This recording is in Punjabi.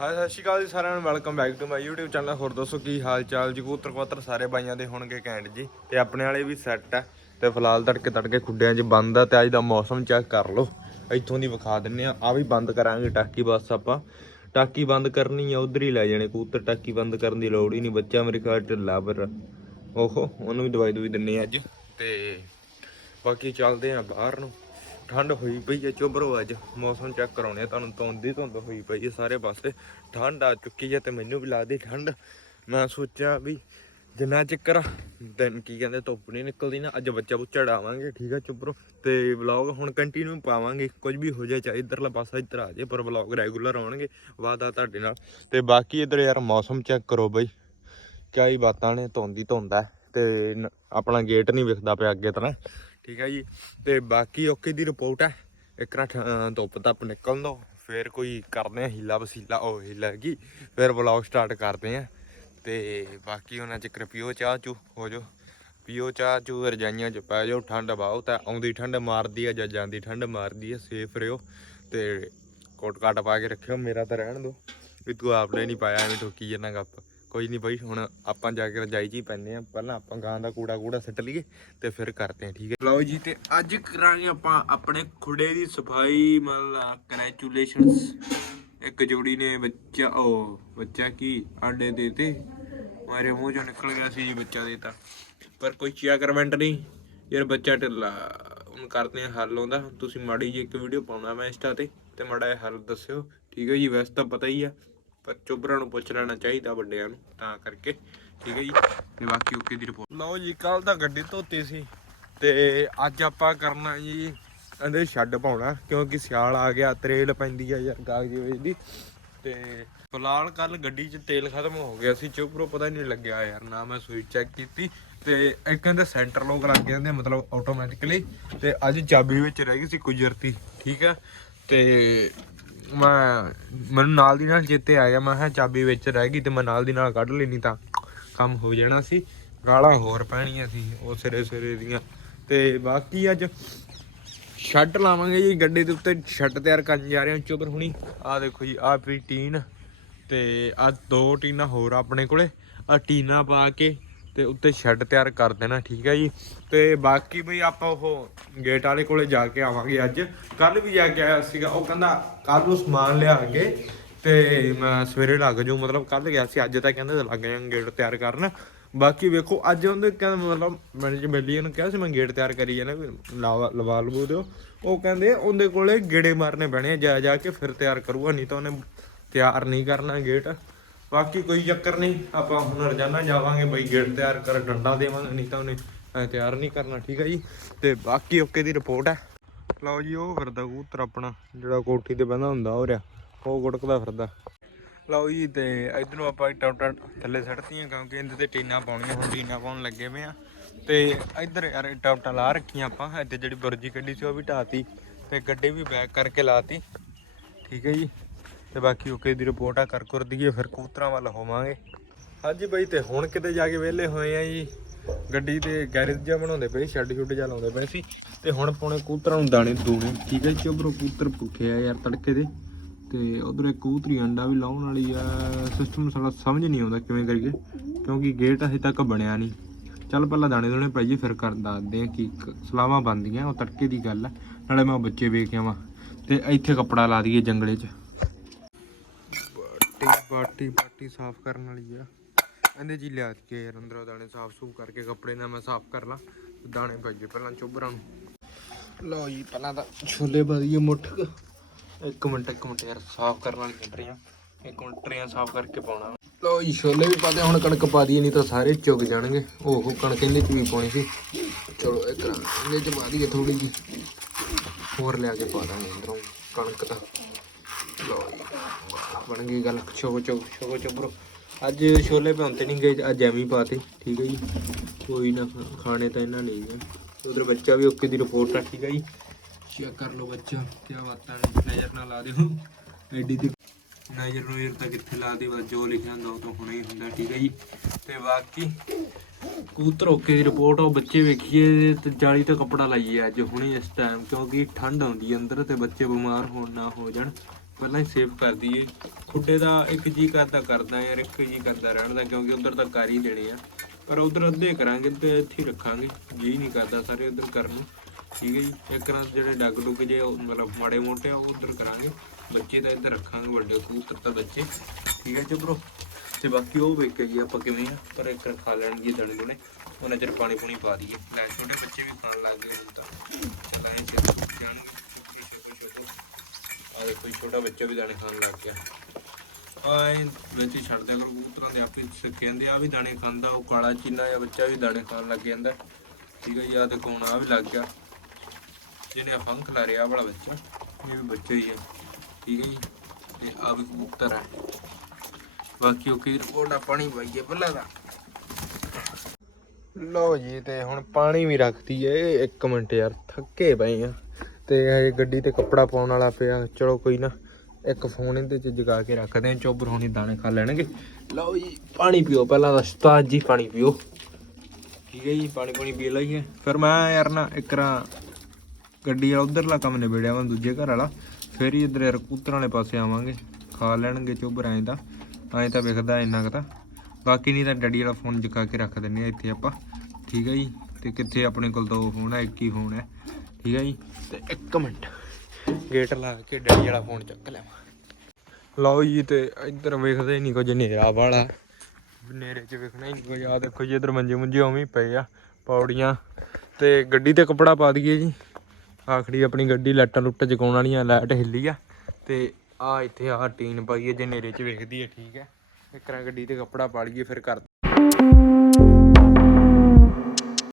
ਹਾਂ ਸਤਿ ਸ਼੍ਰੀ ਅਕਾਲ ਜੀ ਸਾਰਿਆਂ ਨੂੰ। Welcome back to my YouTube channel ਹੋਰ ਦੱਸੋ ਕੀ ਹਾਲ ਚਾਲ ਜੀ? ਕਬੂਤਰ ਕਬੂਤਰ ਸਾਰੇ ਬਾਈਆਂ ਦੇ ਹੋਣਗੇ ਕੈਂਟ ਜੀ। ਤੇ ਆਪਣੇ ਵਾਲੇ ਵੀ ਸੈੱਟ ਆ। ਤੇ ਫਿਲਹਾਲ ਤੜਕੇ ਤੜਕੇ ਖੁੱਡਿਆਂ 'ਚ ਬੰਦ ਆ ਤੇ ਅੱਜ ਦਾ ਮੌਸਮ ਚੈੱਕ ਕਰ ਲਓ। ਇੱਥੋਂ ਦੀ ਵਿਖਾ ਦਿੰਨੇ ਆ। ਆ ਵੀ ਬੰਦ ਕਰਾਂਗੇ, ਟਾਕੀ ਬਸ ਆਪਾਂ। ਟਾਕੀ ਬੰਦ ਕਰਨੀ ਆ, ਉਧਰ ਹੀ ਲੈ ਜਾਣੇ। ਕਬੂਤਰ ਟਾਕੀ ਬੰਦ ਕਰਨ ਦੀ ਲੋੜ ਹੀ ਨਹੀਂ। ਬੱਚਾ ਮੇਰੇ ਖਿਆਲ ਢਿੱਲਾ ਪਰ ਓਹੋ, ਉਹਨੂੰ ਵੀ ਦਵਾਈ ਦਵਾਈ ਦਿੰਨੇ ਆ ਅੱਜ। ਤੇ ਬਾਕੀ ਚੱਲਦੇ ਆ ਬਾਹਰ ਨੂੰ। ਠੰਡ ਹੋਈ ਪਈ ਹੈ। ਚੁਬਰੋ ਅੱਜ। ਮੌਸਮ ਚੈੱਕ ਕਰਾਉਣੇ ਆ ਤੁਹਾਨੂੰ। ਧੁੰਦੀ ਧੁੰਦ ਹੋਈ ਪਈ ਹੈ ਸਾਰੇ ਪਾਸੇ। ਠੰਡ ਆ ਚੁੱਕੀ ਹੈ ਤੇ ਮੈਨੂੰ ਵੀ ਲੱਗਦੀ ਠੰਡ। ਮੈਂ ਸੋਚਿਆ ਵੀ ਜਿੰਨਾ ਚੱਕਰ ਦਿਨ ਕੀ ਕਹਿੰਦੇ, ਧੁੱਪ ਨਹੀਂ ਨਿਕਲਦੀ ਨਾ। ਅੱਜ ਬੱਚਾ ਬੁੱਚਾ ਡਾਵਾਂਗੇ, ਠੀਕ ਹੈ ਚੁਬਰੋ ਤੇ ਵਲੌਗ ਹੁਣ ਕੰਟੀਨਿਊ ਪਾਵਾਂਗੇ। ਕੁਝ ਵੀ ਹੋ ਜਾਏ, ਚਾਹੇ ਇਧਰਲਾ ਪਾਸਾ ਇੱਧਰ ਆ ਜਾਏ, ਪਰ ਵਲੌਗ ਰੈਗੂਲਰ ਆਉਣਗੇ। ਵਾਦਾ ਤੁਹਾਡੇ ਨਾਲ। ਤੇ ਬਾਕੀ ਇਧਰ ਯਾਰ ਮੌਸਮ ਚੈੱਕ ਕਰੋ ਬਈ। ਕਿਆ ਬਾਤਾਂ ਨੇ। ਧੁੰਦੀ ਧੁੰਦਾ ਤੇ ਨ- ਆਪਣਾ ਗੇਟ ਨਹੀਂ ਵਿਖਦਾ ਪਿਆ ਅੱਗੇ ਤਰ੍ਹਾਂ ਠੀਕ ਹੈ ਜੀ। ਤੇ ਬਾਕੀ ਓਕੇ ਦੀ ਰਿਪੋਰਟ ਹੈ ਇੱਕ ਨਾ ਠ- ਧੁੱਪ ਧੱਪ ਨਿਕਲਣ ਦੋ, ਫਿਰ ਕੋਈ ਕਰਦੇ ਆ ਹੀਲਾ ਵਸੀਲਾ। ਉਹ ਹੀਲਾ ਕੀ? ਫਿਰ ਵਲੌਗ ਸਟਾਰਟ ਕਰਦੇ ਆ। ਤੇ ਬਾਕੀ ਉਹਨਾਂ ਚ ਪੀਓ ਚਾਹ ਚੂ, ਹੋ ਜੋ ਪੀਓ ਚਾਹ ਚੂ, ਰਜਾਈਆਂ ਚ ਪੈ ਜਾਓ, ਠੰਡ ਬਹੁਤ ਹੈ ਆਉਂਦੀ ਠੰਡ ਮਾਰਦੀ ਹੈ ਜਾਂ ਜਾਂਦੀ ਠੰਡ ਮਾਰਦੀ ਹੈ ਸੇਫ ਰਿਓ ਤੇ ਕੋਟ ਕਾਟ ਪਾ ਕੇ ਰੱਖਿਓ, ਮੇਰਾ ਤਾਂ ਰਹਿਣ ਦੋ। ਵੀ ਤੂੰ ਆਪ ਆਪਨੇ ਨਹੀਂ ਪਾਇਆ, ਐਵੇਂ ਠੋਕੀ ਜਾਂਦਾ ਗੱਪ। ਕੋਈ ਨਹੀਂ ਬਾਈ, ਹੁਣ ਆਪਾਂ ਜਾ ਕੇ ਰਜਾਈ 'ਚ ਹੀ ਪੈਨੇ ਆ ਪਹਿਲਾਂ ਆਪਾਂ ਗਾਂ ਦਾ ਕੂੜਾ ਕੂੜਾ ਸਿੱਟ ਲਈਏ ਤੇ ਫਿਰ ਕਰਦੇ ਆ ਠੀਕ ਹੈ। ਲਓ ਜੀ, ਤੇ ਅੱਜ ਕਰਾਂਗੇ ਆਪਾਂ ਆਪਣੇ ਖੁੜੇ ਦੀ ਸਫ਼ਾਈ ਮਤਲਬ ਕੰਗ੍ਰੈਚੁਲੇਸ਼ਨਸ ਇੱਕ ਜੋੜੀ ਨੇ ਬੱਚਾ, ਉਹ ਬੱਚਾ ਕੀ, ਆਂਡੇ ਦੇਤੇ। ਮਾਰੇ ਮੂੰਹ ਚੋਂ ਨਿਕਲ ਗਿਆ ਸੀ ਜੀ ਬੱਚਾ ਦੇਤਾ ਪਰ ਕੋਈ ਚੀਆ ਕਰਮੈਂਟ ਨਹੀਂ। ਯਾਰ ਬੱਚਾ ਢਿੱਲਾ, ਹੁਣ ਕਰਦੇ ਆ ਹੱਲ ਆਉਂਦਾ ਤੁਸੀਂ ਮਾੜੀ ਜੀ ਇੱਕ ਵੀਡੀਓ ਪਾਉਣਾ ਮੈਂ ਇੰਸਟਾ ਤੇ ਤੇ ਮਾੜਾ ਜਿਹਾ ਹੱਲ ਦੱਸਿਓ। ਠੀਕ ਹੈ ਜੀ, ਵੈਸੇ ਤਾਂ ਪਤਾ ਹੀ ਆ। ਪਰ ਚੋਬਰਾਂ ਨੂੰ ਪੁੱਛ ਲੈਣਾ ਚਾਹੀਦਾ ਵੱਡਿਆਂ ਨੂੰ, ਤਾਂ ਕਰਕੇ। ਠੀਕ ਹੈ ਜੀ? ਤੇ ਬਾਕੀ ਓਕੇ ਦੀ ਰਿਪੋਰਟ ਲਓ ਜੀ ਕੱਲ ਤਾਂ ਗੱਡੀ ਧੋਤੀ ਸੀ ਤੇ ਅੱਜ ਆਪਾਂ ਕਰਨਾ ਜੀ ਇਹਦੇ ਛੱਡ ਪਾਉਣਾ, ਕਿਉਂਕਿ ਸਿਆਲ ਆ ਗਿਆ, ਤਰੇਲ ਪੈਂਦੀ ਆ ਯਾਰ ਕਾਗਜ਼ੀ ਵੇਚ ਦੀ। ਤੇ ਫਿਲਹਾਲ ਕੱਲ ਗੱਡੀ 'ਚ ਤੇਲ ਖਤਮ ਹੋ ਗਿਆ ਸੀ ਚੋਪਰੋ ਪਤਾ ਨਹੀਂ ਲੱਗਿਆ ਯਾਰ, ਨਾ ਮੈਂ ਸਵਿਚ ਚੈੱਕ ਕੀਤੀ ਤੇ ਇੱਕ ਕਹਿੰਦੇ ਸੈਂਟਰ ਲੋਕ ਲੱਗ ਜਾਂਦੇ ਮਤਲਬ ਆਟੋਮੈਟਿਕਲੀ ਤੇ ਅੱਜ ਚਾਬੀ ਵਿੱਚ ਰਹਿ ਗਈ ਸੀ ਕੁਜਰਤੀ, ਠੀਕ ਹੈ ਤੇ ਮੈਂ, ਮੈਨੂੰ ਨਾਲ ਦੀ ਨਾਲ ਚੇਤੇ ਆ ਗਿਆ ਮੈਂ ਕਿਹਾ ਚਾਬੀ ਵਿੱਚ ਰਹਿ ਗਈ ਤੇ ਮੈਂ ਨਾਲ ਦੀ ਨਾਲ ਕੱਢ ਲੈਣੀ ਤਾਂ ਕੰਮ ਹੋ ਜਾਣਾ ਸੀ। ਗਾਲਾਂ ਹੋਰ ਪੈਣੀਆਂ ਸੀ, ਉਹ ਸਿਰੇ ਸਿਰੇ ਦੀਆਂ। ਤੇ ਬਾਕੀ ਅੱਜ ਸ਼ੈੱਡ ਲਾਵਾਂਗੇ ਜੀ, ਗੱਡੀ ਦੇ ਉੱਤੇ ਸ਼ੈੱਡ ਤਿਆਰ ਕਰਨ ਜਾ ਰਹੇ ਹਾਂ ਚੋਬਰ ਹੁਣੀ। ਆ ਦੇਖੋ ਜੀ ਆ ਪੀ ਟੀਨ ਤੇ ਆ ਦੋ ਟੀਨਾਂ ਹੋਰ ਆਪਣੇ ਕੋਲੇ। ਆ ਟੀਨਾ ਪਾ ਕੇ ਤੇ ਉੱਤੇ ਸ਼ੈੱਡ ਤਿਆਰ ਕਰ ਦੇਣਾ, ਠੀਕ ਹੈ ਜੀ? ਤੇ ਬਾਕੀ ਬਈ ਆਪਾਂ ਉਹ ਗੇਟ ਵਾਲੇ ਕੋਲੇ ਜਾ ਕੇ ਆਵਾਂਗੇ ਅੱਜ। ਕੱਲ ਵੀ ਜਾ ਕੇ ਆਇਆ ਸੀਗਾ, ਉਹ ਕਹਿੰਦਾ ਕੱਲ ਨੂੰ ਸਮਾਨ ਲਿਆ ਕੇ ਤੇ ਮੈਂ ਸਵੇਰੇ ਲੱਗ ਜਾਊ, ਮਤਲਬ ਕੱਲ ਗਿਆ ਸੀ, ਅੱਜ ਤਾਂ ਕਹਿੰਦੇ ਲੱਗ ਜਾਵਾਂਗੇ ਗੇਟ ਤਿਆਰ ਕਰਨ। ਬਾਕੀ ਵੇਖੋ, ਅੱਜ ਉਹਦੇ ਕਹਿੰਦਾ ਮਤਲਬ ਮੈਨੇਜਰ ਬੈਲੀ ਨੂੰ ਕਿਹਾ ਸੀ, ਮੈਂ ਗੇਟ ਤਿਆਰ ਕਰੀ ਜਾਣਾ ਲਾਵਾ, ਲਵਾ ਲਵੋ ਦਿਓ। ਉਹ ਕਹਿੰਦੇ ਉਹਦੇ ਕੋਲੇ ਗੇੜੇ ਮਾਰਨੇ ਪੈਣੇ ਜਾ ਜਾ ਕੇ ਫਿਰ ਤਿਆਰ ਕਰੂਗਾ, ਨਹੀਂ ਤਾਂ ਉਹਨੇ ਤਿਆਰ ਨਹੀਂ ਕਰਨਾ ਗੇਟ। ਬਾਕੀ ਕੋਈ ਚੱਕਰ ਨਹੀਂ, ਆਪਾਂ ਹੁਣ ਰੋਜ਼ਾਨਾ ਜਾਵਾਂਗੇ ਬਈ ਗੇਟ ਤਿਆਰ ਕਰ, ਡੰਡਾ ਦੇਵਾਂਗੇ, ਨਹੀਂ ਤਾਂ ਉਹਨੇ ਐਂ ਤਿਆਰ ਨਹੀਂ ਕਰਨਾ, ਠੀਕ ਹੈ ਜੀ? ਤੇ ਬਾਕੀ ਓਕੇ ਦੀ ਰਿਪੋਰਟ ਹੈ। ਲਓ ਜੀ, ਉਹ ਫਿਰਦਾ ਕਬੂਤਰ ਆਪਣਾ, ਜਿਹੜਾ ਕੋਠੀ ਤੇ ਬੰਦਾ ਹੁੰਦਾ ਹੋ ਰਿਹਾ ਉਹ ਗੁੜਕਦਾ ਫਿਰਦਾ। ਲਓ ਜੀ, ਤੇ ਇਧਰੋਂ ਆਪਾਂ ਟਾਟਾ ਥੱਲੇ ਸੜਤੀਆਂ, ਕਿਉਂਕਿ ਇਹਦੇ ਤੇ ਟੀਨਾ ਪਾਉਣੀਆਂ, ਹੁਣ ਟੀਨਾ ਪਾਉਣ ਲੱਗੇ ਪਏ ਆ। ਤੇ ਇਧਰ ਯਾਰ ਟਾਟਾ ਲਾ ਰੱਖੀਆਂ ਆਪਾਂ, ਇੱਥੇ ਜਿਹੜੀ ਬੁਰਜੀ ਕੱਢੀ ਸੀ, ਉਹ ਵੀ ਢਾਤੀ, ਤੇ ਗੱਡੀ ਵੀ ਬੈਕ ਕਰਕੇ ਲਾਤੀ। ਠੀਕ ਹੈ ਜੀ? ਤੇ ਬਾਕੀ ਓਕੇ ਦੀ ਰਿਪੋਰਟ ਆ ਕਰ ਕਰ ਦਈਏ, ਫਿਰ ਕੂਤਰਾਂ ਵੱਲ ਹੋਵਾਂਗੇ। ਹਾਂਜੀ ਬਾਈ, ਤੇ ਹੁਣ ਕਿਤੇ ਜਾ ਕੇ ਵਿਹਲੇ ਹੋਏ ਆ ਜੀ। ਗੱਡੀ ਤੇ ਗੈਰੇਜ ਜਿਹਾ ਬਣਾਉਂਦੇ ਪਏ ਸ਼ੈੱਡ ਸ਼ੁੱਡ ਜਿਹਾ ਲਾਉਂਦੇ ਪਏ ਸੀ। ਤੇ ਹੁਣ ਪਾਉਣੇ ਕੂਤਰਾਂ ਨੂੰ ਦਾਣੇ ਦੂਣੇ। ਠੀਕ ਹੈ ਚੋਬਰੋ ਕੂਤਰ ਭੁੱਖੇ ਆ ਯਾਰ ਤੜਕੇ ਦੇ। ਤੇ ਉਧਰ ਇੱਕ ਕੂਤਰੀ ਅੰਡਾ ਵੀ ਲਾਉਣ ਵਾਲੀ ਆ। ਸਿਸਟਮ ਸਾਡਾ ਸਮਝ ਨਹੀਂ ਆਉਂਦਾ ਕਿਵੇਂ ਕਰੀਏ, ਕਿਉਂਕਿ ਗੇਟ ਹਜੇ ਤੱਕ ਬਣਿਆ ਨਹੀਂ। ਚੱਲ ਪਹਿਲਾਂ ਦਾਣੇ ਦੋਣੇ ਪਾਈਏ, ਫਿਰ ਕਰ ਦੱਸਦੇ ਆ ਕਿ ਕ- ਸਲਾਹਾਂ ਬਣਦੀਆਂ, ਉਹ ਤੜਕੇ ਦੀ ਗੱਲ ਆ। ਨਾਲੇ ਮੈਂ ਉਹ ਬੱਚੇ ਵੇਖ ਆਵਾਂ। ਤੇ ਇੱਥੇ ਕੱਪੜਾ ਲਾ ਦਈਏ ਜੰਗਲੇ 'ਚ। ਬਾਟੀ ਬਾਟੀ ਬਾਟੀ ਸਾਫ਼ ਕਰਨ ਵਾਲੀ ਆ। ਇਹਦੇ ਜੀ ਲਿਆ ਕੇ ਯਾਰ, ਅੰਦਰੋਂ ਦਾਣੇ ਸਾਫ਼ ਸੂਫ ਕਰਕੇ ਕੱਪੜੇ ਨਾਲ ਮੈਂ ਸਾਫ਼ ਕਰ ਲਾਂ ਦਾਣੇ ਪਾਈਏ ਪਹਿਲਾਂ ਚੁੱਭਰਾਂ ਨੂੰ। ਲਓ ਜੀ, ਪਹਿਲਾਂ ਤਾਂ ਛੋਲੇ ਪਾ ਦਈਏ ਮੁੱਠ ਇੱਕ ਮਿੰਟ ਇੱਕ ਮਿੰਟ ਯਾਰ, ਸਾਫ਼ ਕਰਨ ਵਾਲੀਆਂ ਟਰੀਆਂ। ਇੱਕ ਮਿੰਟ, ਟਰੀਆਂ ਸਾਫ਼ ਕਰਕੇ ਪਾਉਣਾ। ਲਓ ਜੀ, ਛੋਲੇ ਵੀ ਪਾਦੇ ਹੁਣ ਕਣਕ ਪਾ ਦਈਏ, ਨਹੀਂ ਤਾਂ ਸਾਰੇ ਚੁੱਗ ਜਾਣਗੇ। ਉਹ ਕਣਕ ਇਹਦੇ ਚ ਵੀ ਪਾਉਣੀ ਸੀ। ਚਲੋ, ਇੱਕ ਇਹਦੇ ਚ ਪਾ ਦਈਏ ਥੋੜੀ ਜੀ ਹੋਰ ਲਿਆ ਕੇ ਪਾ ਦਾਂਗੇ ਅੰਦਰੋਂ, ਕਣਕ ਤਾਂ। ਲਓ ਜੀ। ਬਣ ਗਈ ਗੱਲ। ਚੋਗ ਚੋਗ ਚੋਗ ਚੋਬਰੋ ਅੱਜ ਛੋਲੇ ਭਿਉਂਤੇ ਨਹੀਂ ਗਏ, ਅੱਜ ਐਵੇਂ ਪਾਤੇ, ਠੀਕ ਹੈ ਜੀ। ਕੋਈ ਨਾ, ਖਾ- ਖਾਣੇ ਤਾਂ ਇਹਨਾਂ ਨਹੀਂ ਹੈ ਉਧਰ ਬੱਚਾ ਵੀ ਓਕੇ ਦੀ ਰਿਪੋਰਟ ਆ ਠੀਕ ਹੈ ਜੀ ਚੈੱਕ ਕਰ ਲਓ ਬੱਚਾ, ਕੀ ਬਾਤਾਂ ਨਜ਼ਰ ਨਾ ਲਾ ਦਿਓ। ਐਡੀ ਤੇ ਨਜ਼ਰ ਨੂੰ ਤਾਂ ਕਿੱਥੇ ਲਾ ਦੀ ਜੋ ਲਿਖਿਆ ਹੁੰਦਾ ਉਹ ਤਾਂ ਹੁਣੇ ਹੀ ਹੁੰਦਾ, ਠੀਕ ਹੈ ਜੀ। ਤੇ ਬਾਕੀ ਕੂਤਰ ਓਕੇ ਦੀ ਰਿਪੋਰਟ ਉਹ ਬੱਚੇ ਵੇਖੀਏ, ਤੇ ਜਾਲੀ ਤੋਂ ਕੱਪੜਾ ਲਾਈਏ ਅੱਜ ਹੁਣੇ ਇਸ ਟਾਈਮ ਕਿਉਂਕਿ ਠੰਡ ਆਉਂਦੀ ਹੈ ਅੰਦਰ ਤੇ ਬੱਚੇ ਬਿਮਾਰ ਹੋਣ ਨਾ ਹੋ ਜਾਣ। ਪਹਿਲਾਂ ਹੀ ਸੇਵ ਕਰ ਦਈਏ। ਖੁੱਡੇ ਦਾ ਇੱਕ ਜੀ ਕਰਦਾ ਕਰਦਾ ਯਾਰ ਇੱਕ ਜੀ ਕਰਦਾ ਰਹਿਣ ਦਾ, ਕਿਉਂਕਿ ਉਧਰ ਤਾਂ ਕਰ ਹੀ ਦੇਣੇ ਆ। ਪਰ ਉਧਰ ਅੱਧੇ ਕਰਾਂਗੇ ਤੇ ਇੱਥੇ ਹੀ ਰੱਖਾਂਗੇ। ਜੀ ਨਹੀਂ ਕਰਦਾ ਸਾਰੇ ਉਧਰ ਕਰਨ ਨੂੰ। ਠੀਕ ਹੈ ਜੀ, ਇੱਕ ਰਾਂ ਜਿਹੜੇ ਡੱਗ ਡੁੱਗ ਜੇ ਮਤਲਬ ਮਾੜੇ ਮੋਟੇ ਆ, ਉਹ ਉਧਰ ਕਰਾਂਗੇ। ਬੱਚੇ ਤਾਂ ਇੱਧਰ ਰੱਖਾਂਗੇ, ਵੱਡੇ ਕਬੂਤਰ ਤਾਂ ਬੱਚੇ। ਠੀਕ ਹੈ ਜੀ ਜਬਰੋ ਤੇ ਬਾਕੀ ਉਹ ਵੇਖ ਜੀ, ਆਪਾਂ ਕਿਵੇਂ ਆ, ਪਰ ਇੱਕ ਖਾ ਲੈਣਗੇ ਦਣੇ ਦੁਣੇ ਉਹਨਾਂ ਚਿਰ ਪਾਣੀ ਪੂਣੀ ਪਾ ਦਈਏ। ਲੈ, ਛੋਟੇ ਬੱਚੇ ਵੀ ਖਾਣ ਲੱਗ ਗਏ ਹੁਣ ਤਾਂ। ਚਲਾਏ ਜਾਣਗੇ ਆ ਦੇਖੋ ਛੋਟਾ ਬੱਚਾ ਵੀ ਦਾਣੇ ਖਾਣ ਲੱਗ ਗਿਆ। ਆਏ ਵਿੱਚ ਹੀ ਛੱਡ ਦਿਆ ਕਰੋ, ਕਬੂਤਰਾਂ ਦੇ ਆਪੇ ਸ- ਆ ਵੀ ਦਾਣੇ ਖਾਂਦਾ, ਉਹ ਕਾਲਾ ਚੀਨਾ ਜਾਂ ਬੱਚਾ ਵੀ ਦਾਣੇ ਖਾਣ ਲੱਗ ਜਾਂਦਾ। ਠੀਕ ਹੈ ਜੀ ਆ ਦੇਖੋ ਹੁਣ ਆ ਵੀ ਲੱਗ ਗਿਆ। ਜਿਹਨੇ ਫੰਕ ਲਾ ਰਿਹਾ ਵਾਲਾ ਬੱਚਾ, ਇਹ ਵੀ ਬੱਚਾ ਹੀ ਹੈ ਠੀਕ ਹੈ ਜੀ, ਤੇ ਆ ਵੀ ਕਬੂਤਰ ਹੈ ਬਾਕੀ ਉਹ ਕੀ ਰਿਪੋਰਟ ਪਾਣੀ ਪਾਈਏ ਪਹਿਲਾਂ ਦਾ ਲੋ ਜੀ, ਤੇ ਹੁਣ ਪਾਣੀ ਵੀ ਰੱਖਤੀ ਏ। 1 ਮਿੰਟ ਯਾਰ, ਥੱਕੇ ਪਏ ਆ। ਤੇ ਇਹ ਗੱਡੀ ਤੇ ਕੱਪੜਾ ਪਾਉਣ ਵਾਲਾ ਪਿਆ। ਚਲੋ ਕੋਈ ਨਾ, ਇੱਕ ਫੋਨ ਇਹਦੇ ਚ ਜਗਾ ਕੇ ਰੱਖਦੇ ਆ ਚੋਬਰ ਹੋਣੀ ਦਾਣੇ ਖਾ ਲੈਣਗੇ। ਲਓ ਜੀ, ਪਾਣੀ ਪੀਓ ਪਹਿਲਾਂ ਤਾਂ। ਉਸਤਾਦ ਜੀ, ਪਾਣੀ ਪੀਓ। ਠੀਕ ਹੈ ਜੀ, ਪਾਣੀ ਪਾਣੀ ਪੀ ਲਈਏ ਫਿਰ ਮੈਂ ਯਾਰ ਨਾ, ਇੱਕ ਰਾਂ ਗੱਡੀ ਵਾਲਾ ਉਧਰਲਾ ਕੰਮ ਨਿਬੇੜਿਆ ਮੈਂ ਦੂਜੇ ਘਰ ਵਾਲਾ। ਫਿਰ ਹੀ ਇਧਰ ਯਾਰ ਕੂਤਰ ਵਾਲੇ ਪਾਸੇ ਆਵਾਂਗੇ। ਖਾ ਲੈਣਗੇ ਚੋਬਰ ਐਂ ਦਾ। ਐਂ ਤਾਂ ਵਿਖਦਾ ਇੰਨਾ ਕੁ ਤਾਂ। ਬਾਕੀ ਨਹੀਂ ਤਾਂ ਡੈਡੀ ਵਾਲਾ ਫੋਨ ਜਗਾ ਕੇ ਰੱਖ ਦਿੰਨੇ ਆ ਇੱਥੇ ਆਪਾਂ। ਠੀਕ ਹੈ ਜੀ, ਤੇ ਕਿੱਥੇ ਆਪਣੇ ਕੋਲ ਦੋ ਫੋਨ ਹੈ ਇੱਕ ਹੀ ਫੋਨ ਹੈ ਠੀਕ ਹੈ ਜੀ? ਤੇ 1 ਮਿੰਟ। ਗੇਟ ਲਾ ਕੇ ਡੈਡੀ ਵਾਲਾ ਫੋਨ ਚੱਕ ਲੈਵਾਂ ਲਓ ਜੀ, ਤੇ ਇੱਧਰ ਵੇਖਦੇ ਨਹੀਂ ਕੁਝ ਹਨੇਰਾ ਵਾਲਾ। ਹਨੇਰੇ 'ਚ ਵੇਖਣਾ ਹੀ ਨਹੀਂ ਕੁਝ। ਆ ਦੇਖੋ ਜੀ, ਇੱਧਰ ਮੰਜੇ ਮੁੰਜੇ ਉਵੇਂ ਪਏ ਆ, ਪੌੜੀਆਂ। ਤੇ ਗੱਡੀ ਤੇ ਕੱਪੜਾ ਪਾ ਦਈਏ ਜੀ। ਆਖਰੀ ਆਪਣੀ ਗੱਡੀ, ਲਾਈਟਾਂ ਲੁੱਟ ਜਗਾਉਣ ਵਾਲੀਆਂ, ਲਾਈਟ ਹਿੱਲੀ ਆ। ਤੇ ਆ ਇੱਥੇ ਆ ਟੀਨ ਪਾਈਏ ਜੇ ਹਨੇਰੇ 'ਚ ਵੇਖਦੀ ਹੈ ਠੀਕ ਹੈ। ਇੱਕ ਰਾਂ ਗੱਡੀ ਤੇ ਕੱਪੜਾ ਪਾ ਲਈਏ, ਫਿਰ ਕਰ